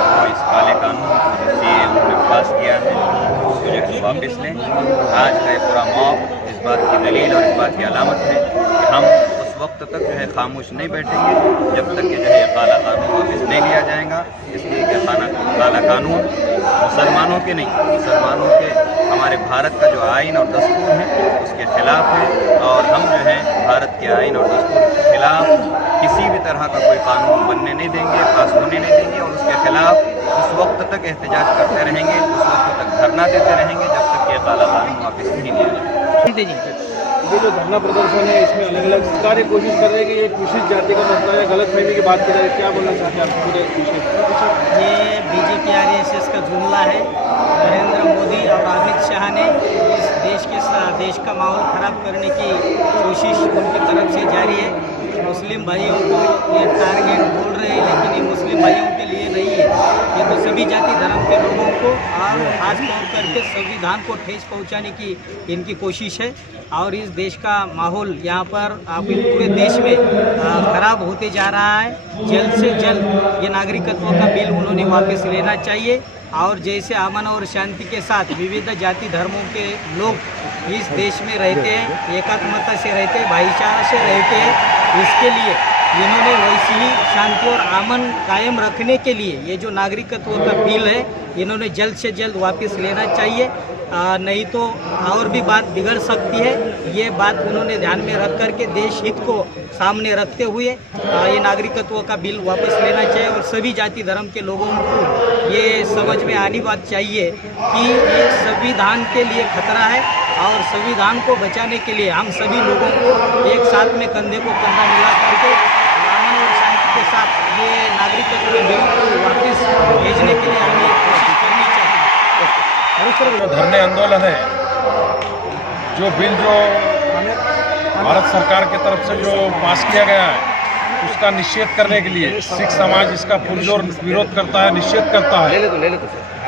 वो इस काले कानून को सीए उन्होंने पास किया है उसको जो है वापस लें। आज का ये पूरा मौक़ इस बात की दलील और इस बात की अलामत है कि हम उस वक्त तक जो है खामोश नहीं बैठेंगे जब तक कि जो है काला कानून वापस नहीं लिया जाएगा। इसलिए कि काला कानून मुसलमानों के नहीं, मुसलमानों के हमारे भारत का जो आइन और दस्तूर है उसके खिलाफ है और हम जो है भारत के आइन और दस्तूर के खिलाफ किसी भी तरह का कोई कानून बनने नहीं देंगे, पास होने नहीं देंगे और उसके खिलाफ उस वक्त तक एहतजाज करते रहेंगे, उस वक्त तक धरना देते रहेंगे जब तक ये काला कानून वापस नहीं लिया जाए। ये जो धरना प्रदर्शन है इसमें अलग अलग सरकारें कोशिश कर रही है कि ये विशिष्ट जाति का मसला है, गलत फहमी की बात करें, क्या बोलना चाहते हैं आप पूरे विषय? ये बीजेपी RSS का जुमला है। नरेंद्र मोदी और अमित शाह ने इस देश का माहौल ख़राब करने की कोशिश उनकी तरफ से जारी है। मुस्लिम भाइयों को ये टारगेट बोल रहे हैं लेकिन ये मुस्लिम भाइयों के लिए नहीं है, ये तो सभी जाति धर्म के लोगों को और खास तौर करके संविधान को ठेस पहुंचाने की इनकी कोशिश है। और इस देश का माहौल यहाँ पर अभी पूरे देश में ख़राब होते जा रहा है। जल्द से जल्द ये नागरिकत्व का बिल उन्होंने वापस लेना चाहिए और जैसे अमन और शांति के साथ विविध जाति धर्मों के लोग इस देश में रहते हैं, एकात्मता से रहते हैं, भाईचारा से रहते हैं, इसके लिए इन्होंने वैसी ही शांति और अमन कायम रखने के लिए ये जो नागरिकत्व का बिल है इन्होंने जल्द से जल्द वापस लेना चाहिए। नहीं तो और भी बात बिगड़ सकती है। ये बात उन्होंने ध्यान में रख कर के देश हित को सामने रखते हुए ये नागरिकत्व का बिल वापस लेना चाहिए और सभी जाति धर्म के लोगों को ये समझ में आनी बात चाहिए कि ये संविधान के लिए खतरा है और संविधान को बचाने के लिए हम सभी लोगों को एक साथ में कंधे को कंधा मिला करके अमन और शांति के साथ ये नागरिकत्व बिल को वापस भेजने के लिए हमें कोशिश करनी चाहिए। जो धरने आंदोलन है, जो बिल जो भारत सरकार की तरफ से जो पास किया गया है उसका निषेध करने के लिए सिख समाज इसका पुरजोर विरोध करता है, निषेध करता है।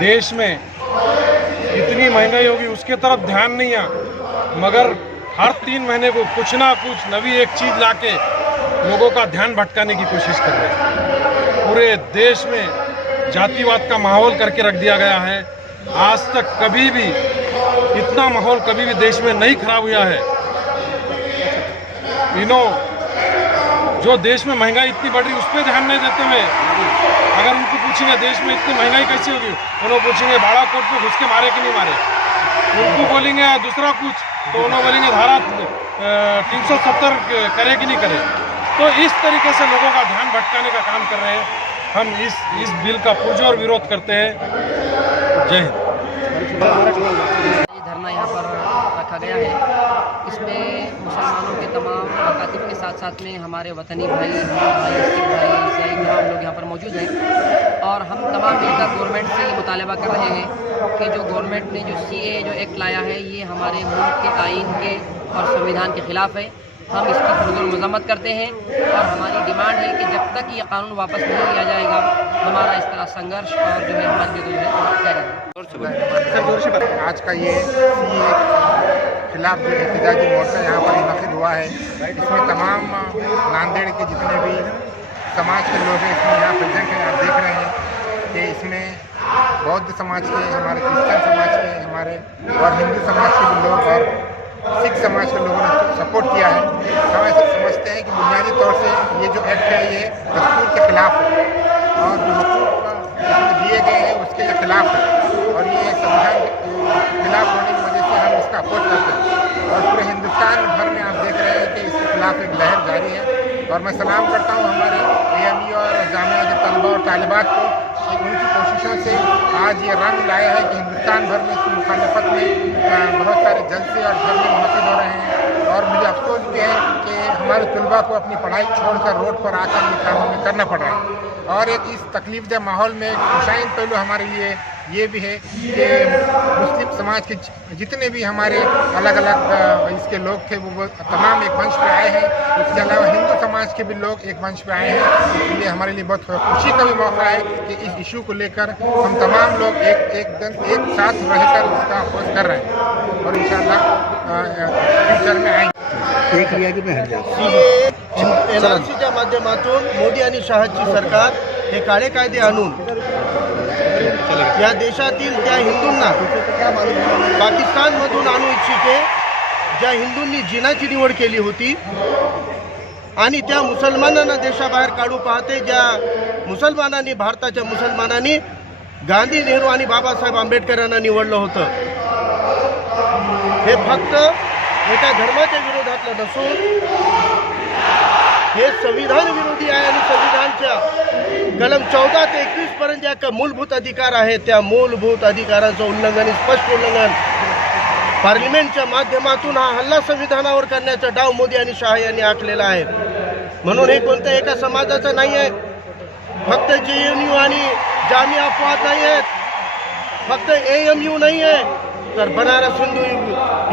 देश में इतनी महंगाई होगी उसके तरफ ध्यान नहीं है, मगर हर 3 महीने को कुछ ना कुछ नवी एक चीज़ लाके लोगों का ध्यान भटकाने की कोशिश कर रहे हैं। पूरे देश में जातिवाद का माहौल करके रख दिया गया है। आज तक कभी भी इतना माहौल कभी भी देश में नहीं खराब हुआ है। जो देश में महंगाई इतनी बढ़ रही उस पर ध्यान नहीं देते हुए अगर उनको पूछेंगे देश में इतनी महंगाई कैसी होगी, उन्होंने पूछेंगे भाड़ा कोट पे घुस के मारे कि नहीं मारे, उनको बोलेंगे दूसरा कुछ तो उन्होंने बोलेंगे धारा 370 करे कि नहीं करे। तो इस तरीके से लोगों का ध्यान भटकाने का काम कर रहे हैं। हम इस बिल का पुरजोर विरोध करते हैं। जय हिंद। धरना यहाँ पर रखा गया है, इसमें मुसलमानों के तमाम मकातिब के साथ साथ में हमारे वतनी भाई, सिख भाई, ईसाई तमाम लोग यहाँ पर मौजूद हैं और हम तमाम मिलकर गवर्नमेंट से ये मुतालबा कर रहे हैं कि जो गवर्नमेंट ने जो CAA जो एक्ट लाया है ये हमारे मुल्क के आइन के और संविधान के ख़िलाफ़ है। हम इसकी पुरज़ोर मज़म्मत करते हैं और हमारी डिमांड है कि जब तक ये कानून वापस नहीं लिया जाएगा हमारा इस तरह संघर्ष और जो है हमारी जो है जारी है। आज का ये CAA के खिलाफ जो एहतजाजी मोर्चा यहाँ पर मुनक़िद हुआ है, इसमें तमाम नांदेड़ के जितने भी समाज के लोग हैं इसमें यहाँ प्रेजेंट हैं। आप देख रहे हैं कि इसमें बौद्ध समाज के, हमारे क्रिश्चियन समाज के, हमारे और हिंदू समाज के भी लोग और सिख समाज के लोगों ने इसको सपोर्ट किया है। हम ऐसा समझते हैं कि बुनियादी तौर से ये जो एक्ट है ये दस्तूर के खिलाफ है और जो हुकूक इसमें दिए गए हैं उसके लिए खिलाफ है और ये संविधान के खिलाफ होने की वजह से हम इसका अपोज करते हैं और पूरे हिंदुस्तान भर में आप देख रहे हैं कि इसके खिलाफ एक लहर जारी है। और मैं सलाम करता हूँ हमारे AME और जामिया के तलबा और तालिबात को कि उनकी कोशिशों से आज ये रंग लाया है कि हिंदुस्तान भर में इसकी मुखालफत में बहुत सारे जलसे और धरने मुनक़िद हो रहे हैं। और मुझे अफसोस भी है कि हमारे तलबा को अपनी पढ़ाई छोड़कर रोड पर आकर ये काम करना पड़ रहा है। और एक इस तकलीफदेह माहौल में खुशाइन पहलू हमारे लिए ये भी है कि मुस्लिम समाज के जितने भी हमारे अलग अलग इसके लोग थे वो तमाम एक मंच पे आए हैं। उसके अलावा हिंदू समाज के भी लोग एक मंच पे आए हैं। इसलिए हमारे लिए बहुत खुशी का भी मौका है कि इस इशू को लेकर हम तमाम लोग एक साथ रहकर उसका अपोज कर रहे हैं और इंशाअल्लाह फ्यूचर में आएंगे। एनआरसीच्या माध्यमातून मोदी आणि शहाची सरकार हे काळे कायदे आणून या देशातील त्या हिंदूंना पाकिस्तानमधून आणू इच्छिते, ज्या हिंदूंनी जिनाची निवड केली होती आणि त्या मुसलमानांना देशाबाहेर काढू पाहते, ज्या मुसलमानांनी, भारताच्या मुसलमानांनी गांधी, नेहरू आणि बाबासाहेब आंबेडकरांना निवडलं होतं. हे फक्त एका धर्माच्या विरोधातलं नसून हे संविधान विरोधी आहे आणि संविधानच्या कलम 14 ते 21 पर्यंत ज्या मूलभूत अधिकार आहेत त्या मूलभूत अधिकारांचं उल्लंघन, स्पष्ट उल्लंघन पार्लिमेंटच्या माध्यमातून हा हल्ला संविधानावर करण्याचा डाव मोदी आणि शहा यांनी आखलेला आहे. म्हणून हे कोणत्या एका समाजाचं नाही आहे, फक्त JNU आणि जामिया अपवाद नाही आहेत, फक्त AMU नाही आहे, तर बनारस हिंदू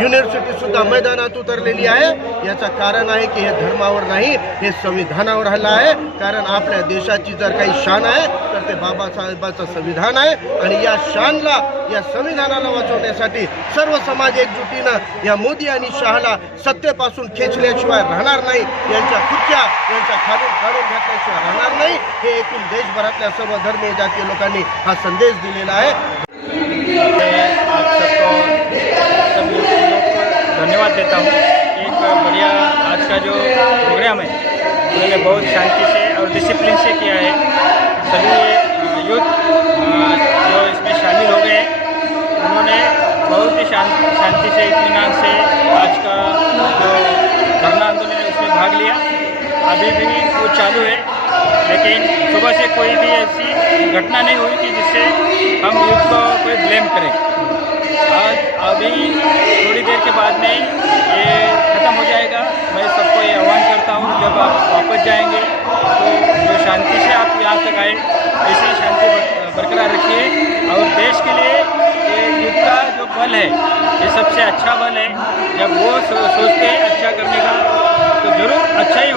युनिव्हर्सिटी सुद्धा मैदानात उतरलेली आहे. याचं कारण आहे की हे धर्मावर नाही, हे संविधानावर हल्ला आहे. कारण आपल्या देशाची जर काही शान आहे तर ते बाबासाहेबांचं संविधान आहे आणि या शानला, या संविधानाला वाचवण्यासाठी सर्व समाज एकजुटीनं या मोदी आणि शहाला सत्तेपासून खेचल्याशिवाय राहणार नाही, यांच्या खुर्च्या यांच्या खालून काढून घातल्याशिवाय राहणार नाही. हे एकूण देशभरातल्या सर्व धर्मीय जातीय लोकांनी हा संदेश दिलेला आहे. आप सबको सब लोगों को धन्यवाद देता हूँ. एक बढ़िया आज का जो प्रोग्राम है उन्होंने बहुत शांति से और डिसिप्लिन से किया है. सभी यूथ जो इसमें शामिल हो गए उन्होंने बहुत ही शांति से, इत्मीनान से आज का जो धरना आंदोलन है उसमें भाग लिया. अभी भी वो चालू है, लेकिन सुबह से कोई भी ऐसी घटना नहीं हुई कि जिससे हम यूथ को कोई ब्लेम करें. आज अभी थोड़ी देर के बाद में ये ख़त्म हो जाएगा. मैं सबको ये आह्वान करता हूँ, जब आप वापस जाएंगे तो जो शांति से आप यहाँ तक आए ऐसी शांति बरकरार रखिए. और देश के लिए ये यूथ का जो बल है ये सबसे अच्छा बल है. जब वो सोचते हैं अच्छा करने का तो ज़रूर अच्छा ही